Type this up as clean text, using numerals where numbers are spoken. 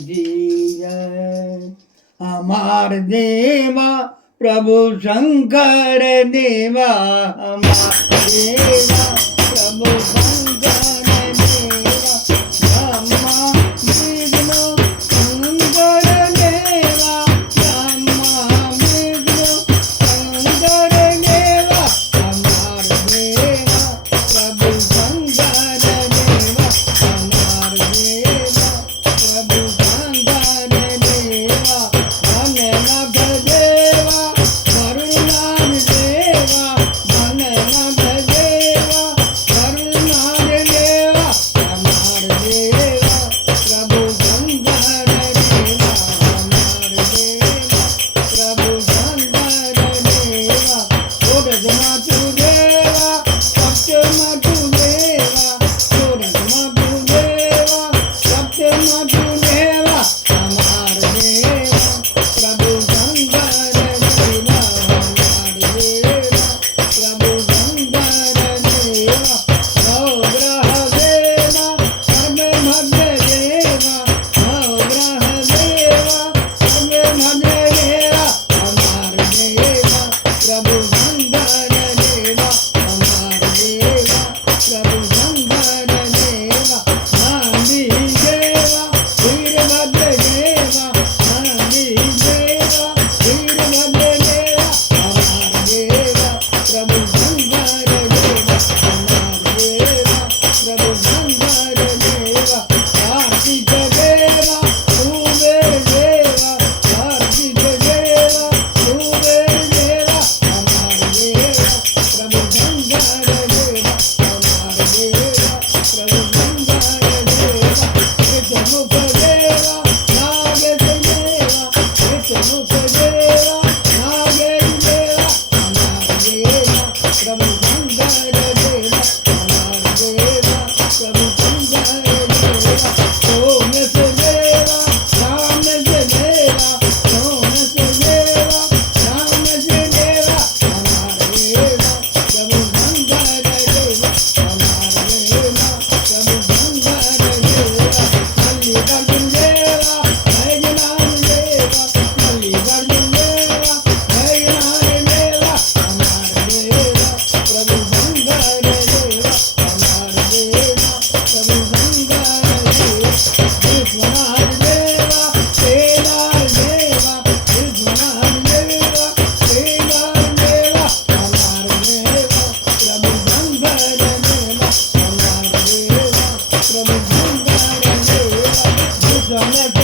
जय हमार देवा प्रभु शंकर देवा, हमार देवा प्रभु शंकर देवा, ब्रह्मा विष्णु शंकर देवा, ब्रह्मा विष्णु शंकर देवा, हमार देवा प्रभु शंकर देवा, हमार देवा प्रभु शंकर देवा, धननाथ देवा करुणान देवा, धननाथ देवा करुणान देवा, हमार देवा प्रभु शंकर देवा, हमार देवा प्रभु शंकर देवा, गोरखनाथ देवा सत्यनाथ देवा, गोरखनाथ देवा सत्यनाथ देवा, हमार देवा प्रभु शंकर देवा, हमार देवा प्रभु शंकर देवा, नवग्रह देवा सर्वे भद्र देवा, नवग्रह देवा सर्वे भद्र देवा, हमार देवा प्रभु शंकर देवा, हमार देवा प्रभु शंकर देवा, नंदी देवा वीरभद्र देवा, नंदी देवा वीरभद्र देवा, हमार देवा प्रभु शंकर देवा, हमार देवा प्रभु शंकर देवा, कार्तिक देवा कुबेर देवा, कार्तिक देवा कुबेर देवा, हमार देवा प्रभु शंकर देवा, हमार देवा प्रभु शंकर देवा, विष्णुमुख देवा नागेश देवा, विष्णुमुख देवा नागेश देवा, हमार देवा प्रभु शंकर देवा, हमार देवा प्रभु शंकर देवा, सोमेश देवा रामेश देवा, सोमेश देवा रामेश देवा, हमार देवा प्रभु शंकर देवा, हमार देवा प्रभु शंकर देवा, मल्लिकार्जुन देवा बैजनाथ देवा, मल्लिकार्जुन देवा बैजनाथ देवा, हमार देवा प्रभु शंकर देवा, हमार देवा प्रभु शंकर देवा, विश्वनाथ देवा केदार देवा, विश्वनाथ देवा केदार देवा, हमार देवा प्रभु शंकर देवा, हमार देवा प्रभु शंकर देवा, विश्वनाथ